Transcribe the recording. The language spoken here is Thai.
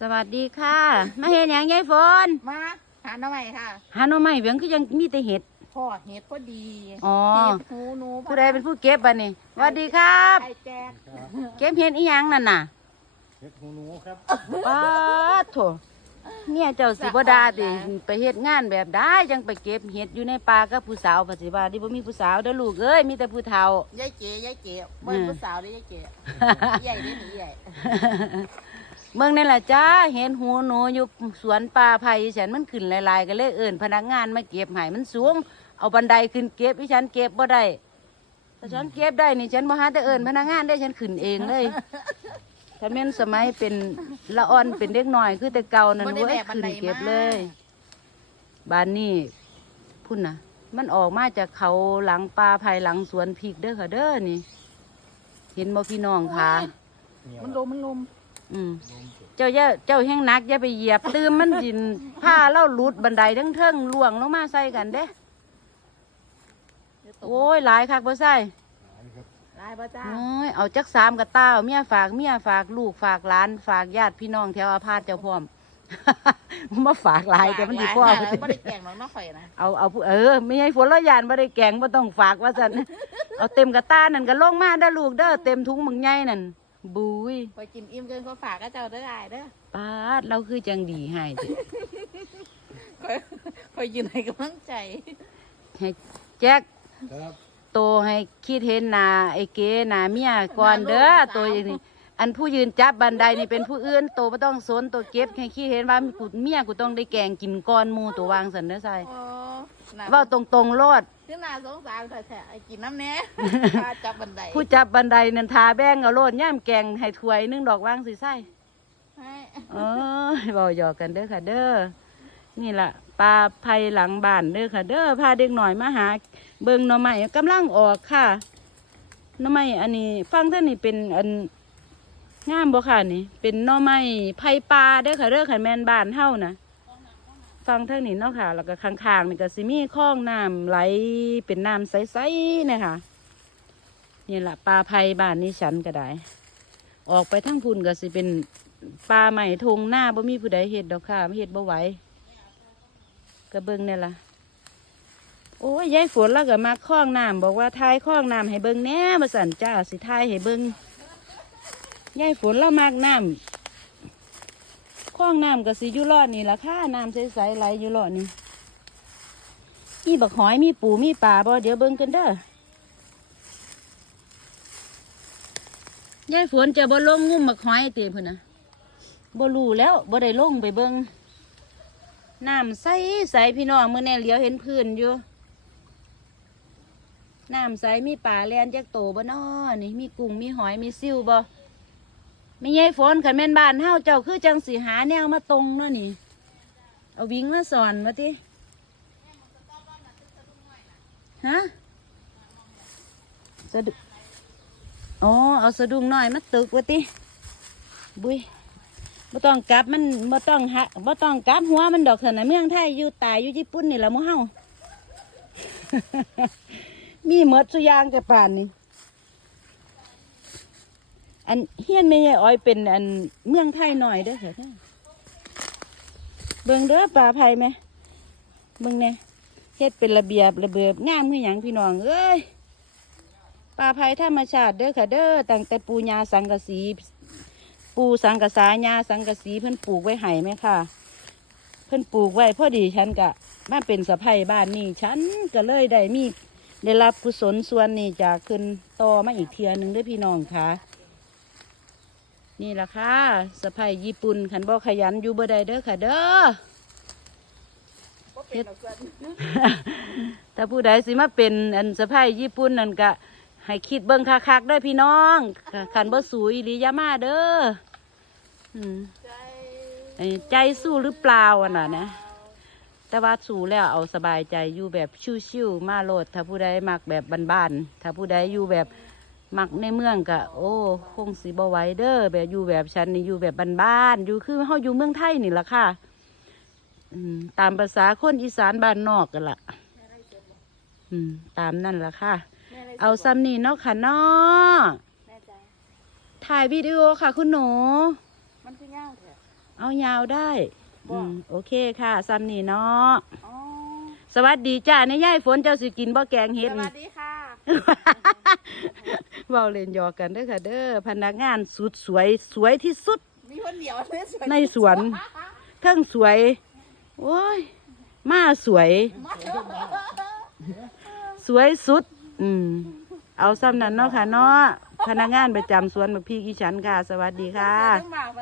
สวัสดีค่ะ มาเห็นอย่างยายฝนมาหาหน่อไม้ค่ะหาหน่อไม้เบียงคือยังมีแต่เห็ดพ่อเห็ดพอดีอ๋อเห็ดหูหนูผู้ใดเป็นผู้เก็บบ้านี่สวัสดีครับไข่แจกเก็บเห็ดอีหยังนั่นน่ะเห็ดหูหนูครับป้าดโถเนี่ยเจ้าสิบดาติไปเฮ็ดงานแบบได้จังไปเก็บเห็ดอยู่ในป่ากับผู้สาวปัจจุบันที่บ่มีผู้สาวเด้อลูกเอ้ยมีแต่ผู้เฒ่ายายเก๋ยายเก๋เบิ้งผู้สาวเลยยายเก๋ใหญ่ได้หนีใหญ่ เมืองนี่แหละจ้าเห็นหูหนูอยู่สวนป่าไผ่ฉันมันขึ้นหลายๆก็เลยเอิ้นพนักงานมาเก็บให้มันสูง เอาบันไดขึ้นเก็บอีฉันเก็บบ่ได้ถ้าฉันเก็บได้นี่ฉันบ่หาแต่เอิ้นพนักงานได้ฉันขึ้นเองเลยถ้าแม่นสมัยเป็นละอ่อนเป็นเด็กน้อยคือแต่เก่านั่นบ่ได้เว้แบยกบันขึ้นไดเก็บมาเลยบ้านนี้พุ่นน่ะมันออกมาจากเขาหลังป่าไผ่หลังสวนพริกเด้อค่ะเด้อนี่ เห็นบ่พี่น้องค่ะ มันลมมันลม อืมเจ้าอย่าเจ้าแห้งนักอย่าไปเหยียบตืมมันจินผ้าเล่าหลุดบันไดทั้งเทิงๆล่วงลงมาใส่กันเด้เดี๋ยวตกโอ้ยหลายคักบ่ใส่ลายป่ะจ้าโอ้ยเอาจักสามกระต้าเอาเมียฝากเมียฝากลูกฝากหลาน ฝากญาติพี่น้องแถวอาพาธเจ้าพร้อมมาฝากหลายแต่มันดีพ่อหลายบ่ได้แกงหรอกเน้องข่อยนะเอาเอาผู้เออไม่ให้ฝนละยานบ่ได้แกงบ่ต้องฝากว่าซั่นเอาเต็มกระต้านั่นก็ลงมาเด้อลูกเด้อเต็มถุงมึงใหญ่นั่น บุยข่อยกินอิ่มเกินก็ฝากก็เจ้าเด้อได้เด้อปาดเราคือจังดีให้ติข่อยข่อยยืนให้กำลังใจ ให้แจ็คครับโตให้คิดเห็นหน้าไอ้เก๋หน้าเมียก่อนเด้อตัวอย่างนี้อันผู้ยืนจับบันไดนี่เป็นผู้อื่นโตบ่ต้องสนตัวเก็บให้คิดเห็นว่ากูเมียกูต้องได้แกงกินก่อนหมู่ตัววางซั่นเด้อใส่โอ้น่าเว้าตรงๆโลด คือน่าสงสารแต่แท้ไอ้กินน้ำแหน่ พาจับบันไดผู้จับบันไดนั่นทาแบ่งเอาโลดย่ามแกงให้ถ้วยหนึงดอกวางสิใส่ให้เออเบาหยอกกันเด้อค่ะ เด้อนี่ล่ะปลาไผ่หลังบ้านเด้อค่ะ เด้อพาเด็กหน่อยมาหา เบิ่งหน่อไม้กำลังออกค่ะหน่อไม้อันนี้ฟังท่านนี่เป็นอันงามบ่ค่ะนี่ เป็นหน่อไม้ไผ่ปลาเด้อค่ะเด้อค่ะแม่นบ้านเฮานะ ฟังทางนี้เนาะค่ะ แล้วก็ข้างๆนี่ก็สิมีคลองน้ำไหลเป็นน้ำใสๆนะคะนี่แหละปลาไผ่บ้านนี้ฉันก็ได้ ออกไปทั้งพุ่นก็สิเป็นปลาใหม่ทงหน้าบ่มีผู้ใดเห็ดดอกค่ะไม่เห็ดบ่ไหวกระเบิงเนี่ยล่ะโอ้ยยายฝนแล้วก็มาคล้องน้ำบอกว่าทายคล้องน้ำให้เบิ้งแน่มาสั่นจ้าสิทายให้เบิ้งยายฝนแล้วมากน้ำคล้องน้ำก็สิอยู่รอดนี่ละค่ะน้ำใสๆไหลอยู่รอดนี่มีบักหอยมีปูมีปลาบ่เดี๋ยวเบิงกันเด้อยายฝนจะบ่ลงงุ่มบักหอยเตีพุ่นนะบ่รู้แล้วบ่ได้ลงไปเบิงน้ำใสใสพี่น้องเมื่อแน่เหลียวเห็นพื้นอยู่น้ำใสมีป่าแลนจากโตบ่นอนี่มีกุ้งมีหอยมีซิวบ่ ไม่ใหญ่ฝนขันแม่นบ้านเฮาเจ้าคือจังสีหาแนวมาตรงเนาะนี่ เอาวิ่งมาสอนมาติฮะสะดุอ๋อเอาสะดุ้งหน่อยมาตึกวะติบุยบ่ต้องกลับมันบ่ต้องหักบ่ต้องกลับหัวมันดอกเถอะนะเมืองไทยอยู่ตายอยู่ญี่ปุ่นนี่ละมู่เฮามีหมดสุยางแต่ป่านนี้ อันเฮียนไม่ใช่อ้อยเป็นอันเมืองไทยหน่อยเด้อเถอะเด้อเบิ่งเด้อป่าไผ่ไหมเบิ่งเนี่ยเฮ็ดเป็นระเบียบระเบียบงามคือหยังพี่น้องเอ้ยป่าไผ่ธรรมชาติเด้อค่ะเด้อตั้งแต่ปูญาสังกะสี ปูสังกะสาญาสังกะสีเพิ่นปลูกไว้ให้ไหมค่ะ เพิ่นปลูกไว้พอดีฉันกะมาเป็นสะใภ้บ้านนี่ฉันก็เลยได้มีได้รับกุศลส่วนนี้จากขึ้นต่อมาอีกเทียนึงด้วยพี่น้องค่ะ นี่ล่ะค่ะสะพายญี่ปุ่นขันบ่ขยันอยู่บ่ได้เด้อค่ะเด้อเป็ดถ้าผู้ใดสิมาเป็นอันสะพายญี่ปุ่นนั่นก็ให้คิดเบิ่งคักๆด้พี่น้องขันบ่สูยหรือยามาเด้ออืมใจไอ้ใจสู้หรือเปล่าอะน่ะนะแต่ว่าสู้แล้วเอาสบายใจอยู่แบบชิวๆมาโลด ถ้าผู้ใดมักแบบบ้านๆถ้าผู้ใดอยู่แบบ มักในเมืองก็โอ้คงสิบ่ไหวเด้อแบบอยู่แบบฉันนี่อยู่แบบบ้านๆอยู่คือเฮาอยู่เมืองไทยนี่ล่ะค่ะอืมตามภาษาคนอีสานบ้านนอกกันล่ะอืม ตามนั่นล่ะค่ะแม่ลยเอาซ้ำนี่เนาะค่ะเนาะแม่ใจถ่ายวิดีโอค่ะ คุณหนู มันคือยาวแท้เอายาวได้บ่อืม โอเคค่ะซ้ำนี่เนาะอ๋อสวัสดีจ้าในย่ายฝนเจ้าสิกินบ่แกงสเฮ็ดวันี่สดีค่ะ เว้าเล่นหยอกกันเด้อค่ะเด้อพนักงานสุดสวยสวยที่สุด มีคนเดียวเลยในสวนเทั้งสวยโอ้ยมาสวย สวยสุด อืม เอาซ้ำนั้นเนาะค่ะเนาะพนักงานประจำสวนบักพี่กิฉันค่ะ สวัสดีค่ะต้องมา